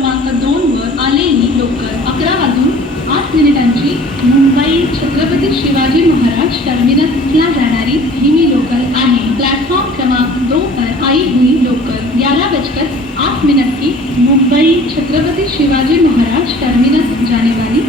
क्रमांक 2 वर आलेली लोकल 11:08 मुंबई छत्रपती शिवाजी महाराज टर्मिनसला जाणारी धीमी लोकल आहे। प्लॅटफॉर्म क्रमांक 2 पर आई हुई लोकल 11:08 की मुंबई छत्रपति शिवाजी महाराज टर्मिनस जाने वाली